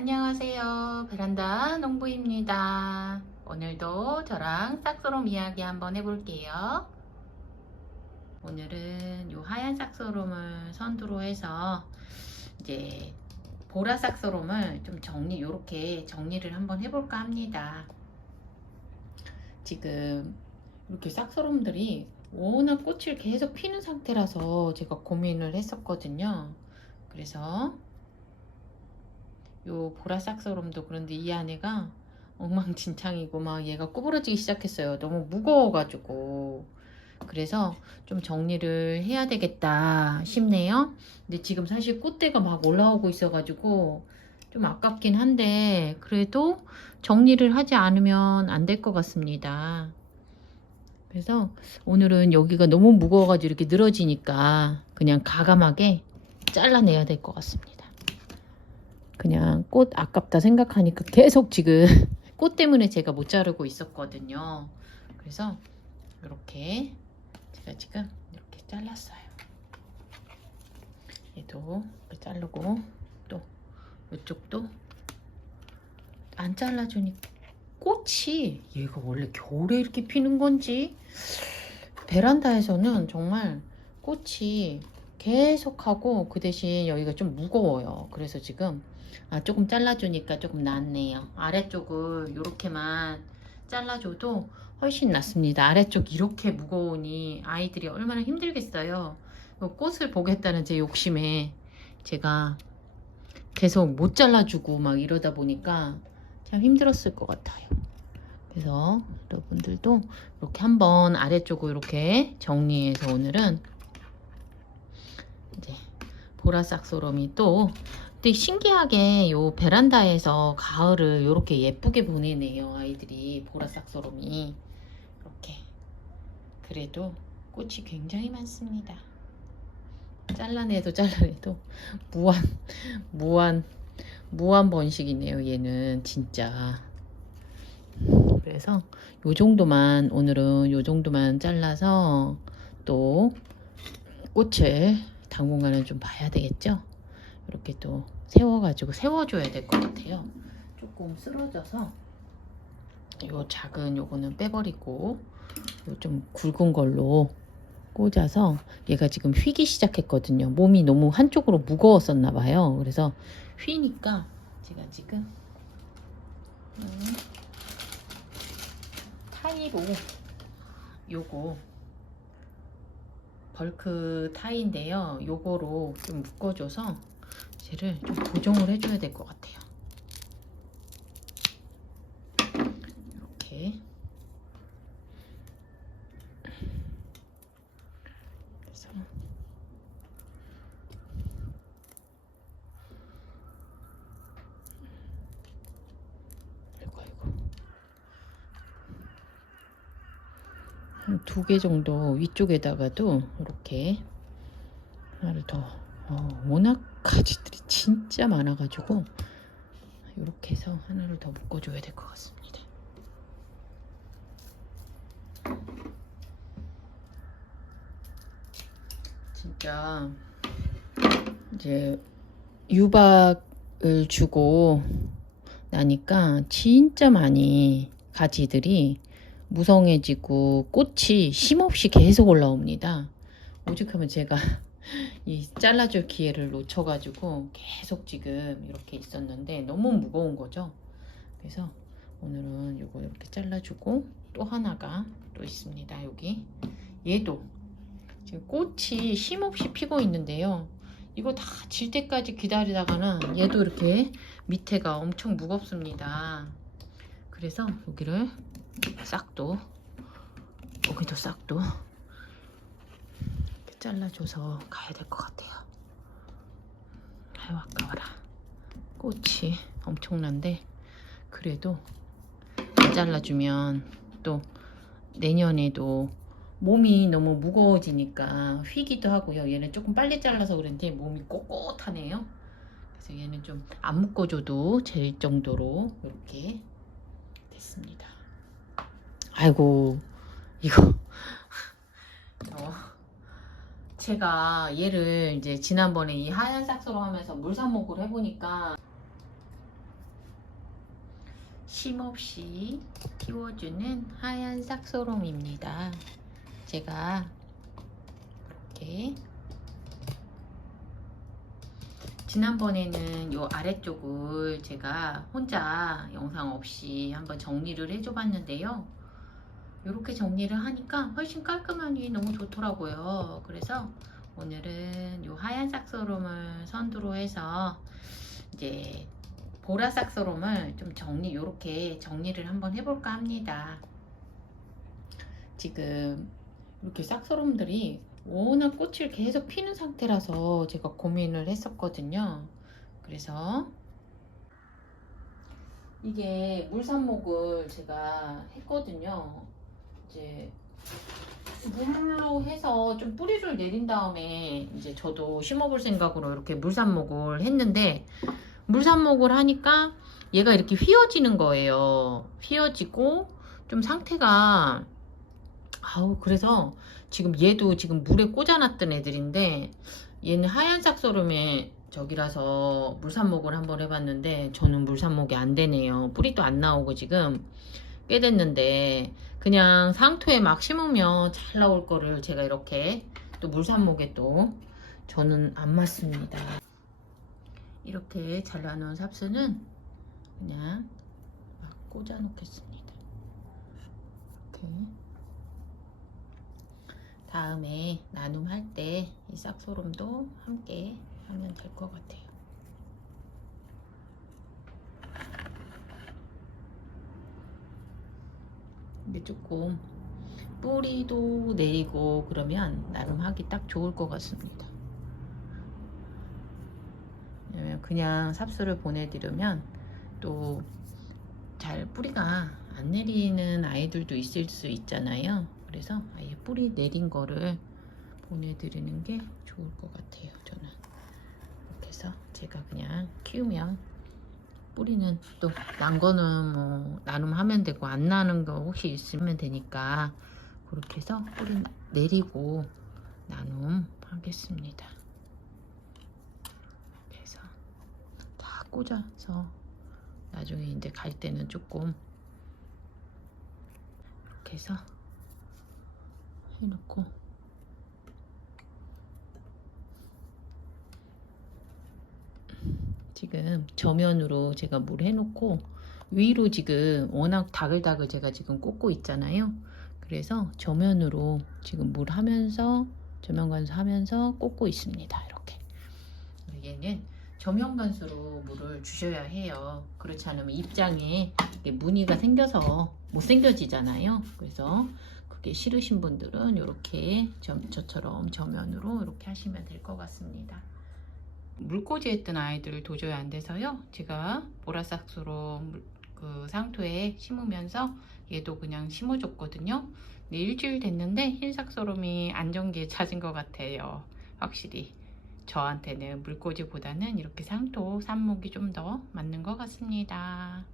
안녕하세요. 베란다 농부입니다. 오늘도 저랑 싹소롬 이야기 한번 해볼게요. 오늘은 이 하얀 싹소롬을 선두로 해서 이제 보라 싹소롬을 좀 정리, 이렇게 정리를 한번 해볼까 합니다. 지금 이렇게 싹소롬들이 워낙 꽃을 계속 피는 상태라서 제가 고민을 했었거든요. 그래서 요 보라 싹소롬도 그런데 이 안에가 엉망진창이고 막 얘가 구부러지기 시작했어요. 너무 무거워가지고 그래서 좀 정리를 해야 되겠다 싶네요. 근데 지금 사실 꽃대가 막 올라오고 있어가지고 좀 아깝긴 한데 그래도 정리를 하지 않으면 안 될 것 같습니다. 그래서 오늘은 여기가 너무 무거워가지고 이렇게 늘어지니까 그냥 가감하게 잘라내야 될 것 같습니다. 그냥 꽃 아깝다 생각하니까 계속 지금 꽃 때문에 제가 못 자르고 있었거든요. 그래서 이렇게 제가 지금 이렇게 잘랐어요. 얘도 이렇게 자르고 또 이쪽도 안 잘라주니까 꽃이 얘가 원래 겨울에 이렇게 피는 건지 베란다에서는 정말 꽃이 계속하고 그 대신 여기가 좀 무거워요. 그래서 지금 아 조금 잘라주니까 조금 낫네요. 아래쪽을 이렇게만 잘라줘도 훨씬 낫습니다. 아래쪽 이렇게 무거우니 아이들이 얼마나 힘들겠어요. 이 꽃을 보겠다는 제 욕심에 제가 계속 못 잘라주고 막 이러다 보니까 참 힘들었을 것 같아요. 그래서 여러분들도 이렇게 한번 아래쪽을 이렇게 정리해서 오늘은 이제 보라싹 소롬이 또 근데 신기하게 요 베란다에서 가을을 이렇게 예쁘게 보내네요 아이들이. 보라싹 소롬이. 이렇게. 그래도 꽃이 굉장히 많습니다. 잘라내도 잘라내도 무한 무한 무한 번식이네요 얘는 진짜. 그래서 요 정도만 오늘은 요 정도만 잘라서 또 꽃을 당분간은 좀 봐야 되겠죠? 이렇게 또 세워가지고 세워줘야 될 것 같아요. 조금 쓰러져서 요 작은 요거는 빼버리고 요 좀 굵은 걸로 꽂아서 얘가 지금 휘기 시작했거든요. 몸이 너무 한쪽으로 무거웠었나 봐요. 그래서 휘니까 제가 지금 음, 타이로 요거 벌크 타이인데요. 요거로 좀 묶어줘서 쟤를 좀 고정을 해줘야 될 것 같아요. 이렇게. 그래서 아이고 아이고 한 두 개 정도 위쪽에다가도 이렇게 하나를 더 어, 워낙 가지들이 진짜 많아가지고 이렇게 해서 하나를 더 묶어줘야 될 것 같습니다. 진짜 이제 유박을 주고 나니까 진짜 많이 가지들이 무성해지고 꽃이 쉼없이 계속 올라옵니다. 오죽하면 제가 이 잘라줄 기회를 놓쳐가지고 계속 지금 이렇게 있었는데 너무 무거운 거죠. 그래서 오늘은 이거 이렇게 잘라주고 또 하나가 또 있습니다. 여기 얘도 지금 꽃이 쉼없이 피고 있는데요. 이거 다 질 때까지 기다리다가는 얘도 이렇게 밑에가 엄청 무겁습니다. 그래서 여기를 싹도 여기도 싹도 잘라줘서 가야 될 것 같아요. 아유 아까워라. 꽃이 엄청난데 그래도 안 잘라주면 또 내년에도 몸이 너무 무거워지니까 휘기도 하고요. 얘는 조금 빨리 잘라서 그런지 몸이 꼿꼿하네요. 그래서 얘는 좀 안 묶어줘도 될 정도로 이렇게 됐습니다. 아이고 이거 어, 제가 얘를 이제 지난번에 이 하얀 싹소로 하면서 물사목을 해보니까 쉼없이 키워주는 하얀 싹소롬입니다. 제가 이렇게 지난번에는 요 아래쪽을 제가 혼자 영상 없이 한번 정리를 해줘 봤는데요. 이렇게 정리를 하니까 훨씬 깔끔하니 너무 좋더라고요. 그래서 오늘은 요 하얀 싹소롬을 선두로 해서 이제 보라 싹소롬을 좀 정리 요렇게 정리를 한번 해볼까 합니다. 지금 이렇게 싹소롬들이 워낙 꽃을 계속 피는 상태라서 제가 고민을 했었거든요. 그래서 이게 물산목을 제가 했거든요. 이제 물로 해서 좀 뿌리를 내린 다음에 이제 저도 심어볼 생각으로 이렇게 물산목을 했는데 물산목을 하니까 얘가 이렇게 휘어지는 거예요. 휘어지고 좀 상태가 아우 그래서 지금 얘도 지금 물에 꽂아놨던 애들인데 얘는 하얀 싹소름에 저기라서 물산목을 한번 해봤는데 저는 물산목이 안 되네요. 뿌리도 안 나오고 지금 꽤 됐는데 그냥 상토에 막 심으면 잘 나올 거를 제가 이렇게 또 물산목에 또 저는 안 맞습니다. 이렇게 잘라놓은 삽수는 그냥 막 꽂아 놓겠습니다. 이렇게 다음에 나눔할 때이 싹소름도 함께 하면 될 것 같아요. 근데 조금 뿌리도 내리고 그러면 나름 하기 딱 좋을 것 같습니다. 그냥 삽수를 보내드리면 또 잘 뿌리가 안 내리는 아이들도 있을 수 있잖아요. 그래서 아예 뿌리 내린 거를 보내드리는 게 좋을 것 같아요. 저는 해서 제가 그냥 키우면 뿌리는 또 난 거는 뭐 나눔하면 되고 안 나는 거 혹시 있으면 되니까 그렇게 해서 뿌리 내리고 나눔 하겠습니다. 이렇게 해서 다 꽂아서 나중에 이제 갈 때는 조금 이렇게 해서 해놓고 지금 저면으로 제가 물 해놓고 위로 지금 워낙 다글다글 제가 지금 꽂고 있잖아요. 그래서 저면으로 지금 물 하면서 저면 관수 하면서 꽂고 있습니다. 이렇게 얘는 저면 관수로 물을 주셔야 해요. 그렇지 않으면 입장에 무늬가 생겨서 못 생겨지잖아요. 그래서 그게 싫으신 분들은 이렇게 저처럼 저면으로 이렇게 하시면 될 것 같습니다. 물꽂이 했던 아이들 도저히 안 돼서요. 제가 보라싹수로 물- 그 상토에 심으면서 얘도 그냥 심어줬거든요. 네, 일주일 됐는데 흰삭소름이 안정기에 찾은 것 같아요. 확실히 저한테는 물꽂이보다는 이렇게 상토 삽목이 좀 더 맞는 것 같습니다.